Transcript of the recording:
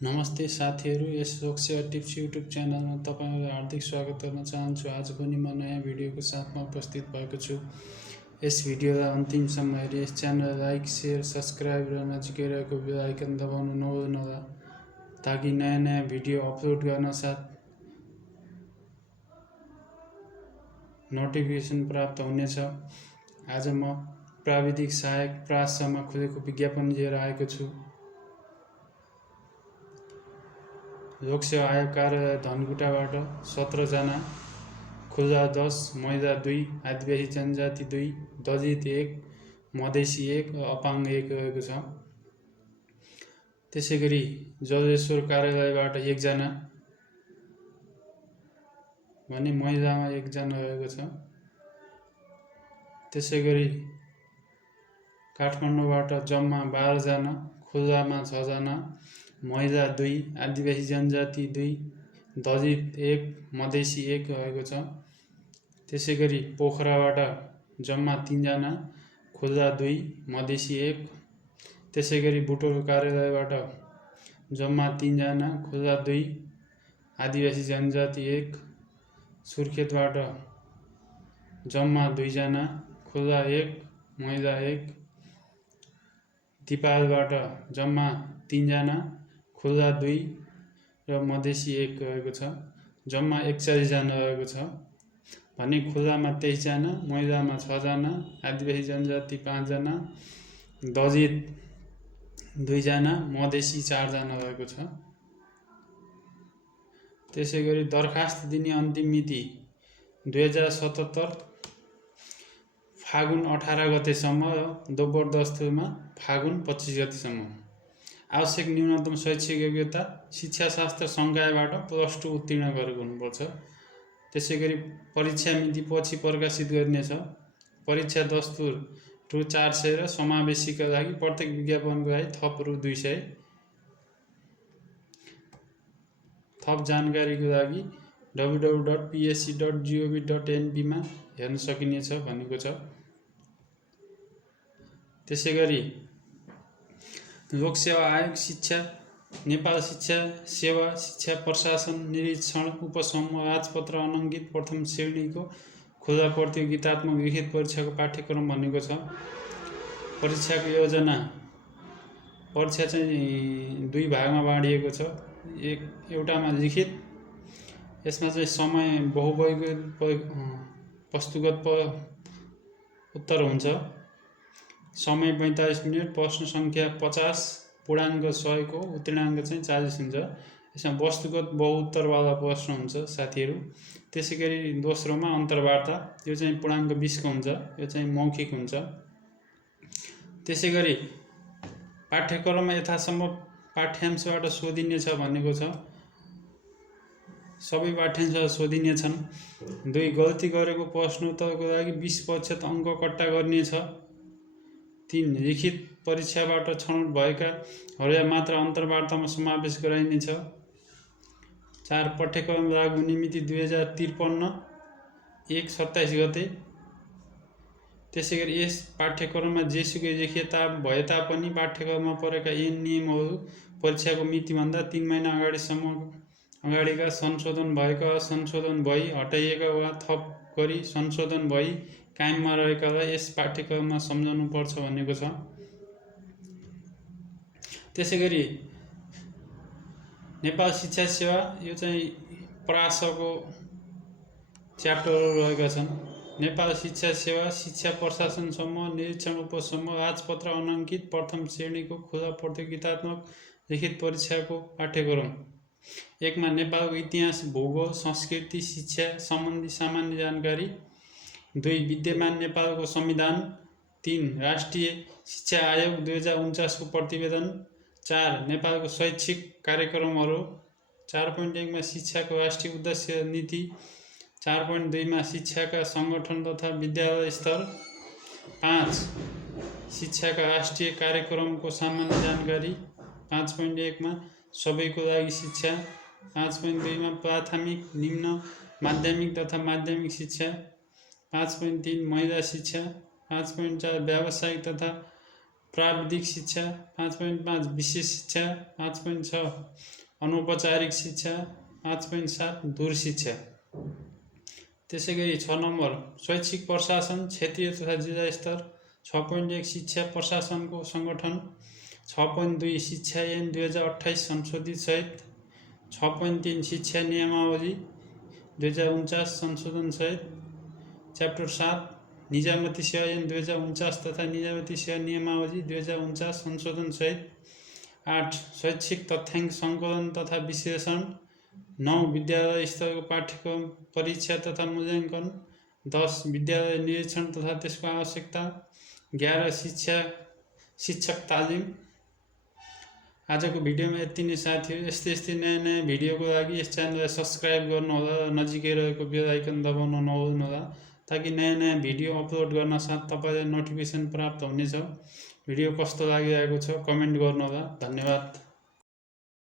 नमस्ते साथीहरू, यस Lok Sewa tips YouTube च्यानलमा तपाईँलाई हार्दिक स्वागत गर्न चाहन्छु। आज पनि म नयाँ भिडियोको साथमा उपस्थित भएको छु। यस भिडियोलाई अन्तिमसम्म हेरी यस च्यानललाई लाइक, सेयर, सब्सक्राइब र नजिकै रहेको बेल आइकन दबाउनु नभुल्नुहोला ताकि नयाँ भिडियो अपलोड गर्न साथ नोटिफिकेसन प्राप्त हुनेछ। आज म प्राविधिक सहायक प्रासामा खुलेको विज्ञापन लिएर आएको छु। लोकसेवा आयोग कार्यालय धनकुटाबाट 17 जना, खुल्ला 10, महिला 2, आदिवासी जनजाति 2, दलित 1, मधेसी 1, अपाङ्ग 1 रहेको छ। त्यसैगरी जलेश्वर कार्यालयबाट 1 जना भने महिलामा 1 जना रहेको छ। त्यसैगरी काठमाडौँबाट जम्मा 12 जना, खुल्लामा 6 जना, महिला 2, आदिवासी जनजाति 2, दलित 1, मधेसी 1 रहेको छ। त्यसैगरी पोखराबाट जम्मा 3 जना, खुल्ला 2, मधेसी 1। त्यसैगरी बुटोल कार्यालयबाट जम्मा 3 जना, खुल्ला 2, आदिवासी जनजाति 1। सुर्खेतबाट जम्मा 2 जना, खुल्ला 1, महिला 1। दिपालबाट जम्मा 3 जना, खुल्ला 2 र मधेसी 1 रहेको छ। जम्मा 41 जना रहेको छ भने खुल्लामा 23 जना, महिलामा 6 जना, आदिवासी जनजाति 5 जना, दलित 2 जना, मधेसी 4 जना रहेको छ। त्यसैगरी दरखास्त दिने अन्तिम मिति 2077 फागुन 18 गतेसम्म र जबरदस्तमा फागुन 25 गतेसम्म। आवश्यक न्यूनतम शैक्षिक योग्यता शिक्षाशास्त्र संकायबाट +2 उत्तीर्ण गरेको हुनुपर्छ। त्यसैगरी परीक्षा मिति पछि प्रकाशित गरिनेछ। परीक्षा दस्तुर रु 400 र समावेशीका लागि प्रत्येक विज्ञापनको लागि थप रु 200। थप जानकारीको लागि www.psc.gov.np मा हेर्न सकिनेछ भनेको छ। त्यसैगरी लोकसेवा आयोग शिक्षा, नेपाल शिक्षा सेवा, शिक्षा प्रशासन निरीक्षण उपसमूह राजपत्र अनङ्कित प्रथम श्रेणीको खुला प्रतियोगितात्मक लिखित परीक्षाको पाठ्यक्रम भनेको छ। परीक्षाको योजना परीक्षा चाहिँ 2 भागमा बाँडिएको छ। एउटामा लिखित, यसमा चाहिँ समय बहुवर्गीय वस्तुगत उत्तर हुन्छ। समय 45 मिनट, प्रश्न सङ्ख्या 50, पूर्णाङ्क 100 को, उत्तीर्णाङ्क चाहिँ 40 हुन्छ। यसमा वस्तुगत बहुउत्तरवाला प्रश्न हुन्छ साथीहरू। त्यसैगरी दोस्रोमा अन्तर्वार्ता, यो चाहिँ पूर्णाङ्क 20 को हुन्छ, यो चाहिँ मौखिक हुन्छ। त्यसैगरी पाठ्यक्रममा यथासम्भव पाठ्यांशबाट सोधिनेछ भनेको छ। सबै पाठ्यांशबाट सोधिनेछन्। 2 गल्ती गरेको प्रश्नोत्तरको लागि 20% अङ्क कट्टा गरिनेछ। 3 लिखित परीक्षाबाट छनौट भएकाहरूलाई मात्र अन्तर्वार्तामा समावेश गराइनेछ। 4 पाठ्यक्रम लागू हुने मिति 2053 1/27 गते। त्यसैगरी यस पाठ्यक्रममा जेसुकै लेखिए भए तापनि पाठ्यक्रममा परेका ऐन नियमहरू परीक्षाको मितिभन्दा 3 महिना अगाडिका संशोधन भएका, संशोधन भई हटाइएका वा थप गरी संशोधन भई कायममा रहेकालाई यस पाठ्यक्रममा सम्झनुपर्छ भनेको छ। त्यसैगरी नेपाल शिक्षा सेवा, यो चाहिँ प्रासको च्याप्टरहरू रहेका छन्। नेपाल शिक्षा सेवा, शिक्षा प्रशासन समूह, निरीक्षण उपसमूह राजपत्र अनङ्कित प्रथम श्रेणीको खुला प्रतियोगितात्मक लिखित परीक्षाको पाठ्यक्रम। 1 मा नेपालको इतिहास, भूगोल, संस्कृति, शिक्षा सम्बन्धी सामान्य जानकारी। 2 विद्यमान नेपालको संविधान। 3 राष्ट्रिय शिक्षा आयोग 2049 को प्रतिवेदन। 4 नेपालको शैक्षिक कार्यक्रमहरू। 4.1 मा शिक्षाको राष्ट्रिय उद्देश्य नीति। 4.2 मा शिक्षाका सङ्गठन तथा विद्यालय स्तर। 5 शिक्षाका राष्ट्रिय कार्यक्रमको सामान्य जानकारी। 5.1 मा सबैको लागि शिक्षा। 5.2 मा प्राथमिक, निम्न माध्यमिक तथा माध्यमिक शिक्षा। 5.3 महिला शिक्षा। 5.4 व्यावसायिक तथा प्राविधिक शिक्षा, 5.5 विशेष शिक्षा, 5.6 अनौपचारिक शिक्षा, 5.7 दूर शिक्षा। त्यसै गरी 6 नम्बर शैक्षिक प्रशासन क्षेत्रीय तथा जिल्ला स्तर, 6.1 शिक्षा प्रशासनको सङ्गठन, 6.2 शिक्षा ऐन 2028 संशोधित सहित, 6.3 शिक्षा नियमावली 2049 संशोधन सहित, च्याप्टर 7 निजामती सेवा ऐन 2049 तथा निजामती सेवा नियमावली 2049 संशोधन सहित, 8 शैक्षिक तथ्याङ्क सङ्कलन तथा विश्लेषण, 9 विद्यालय स्तरको पाठ्यक्रम परीक्षा तथा मूल्याङ्कन, 10 विद्यालय निरीक्षण तथा त्यसको आवश्यकता, 11 शिक्षक तालिम। आजको भिडियोमा यति नै साथीहरू। यस्तै नयाँ भिडियोको लागि यस च्यानललाई सब्सक्राइब गर्नुहोला र नजिकै रहेको बेल आइकन दबाउन नभुल्नुहोला, ताकि नयाँ भिडियो अपलोड गर्न साथ तपाईँलाई नोटिफिकेसन प्राप्त हुनेछ। भिडियो कस्तो लागिरहेको छ कमेन्ट गर्नुहोला। धन्यवाद।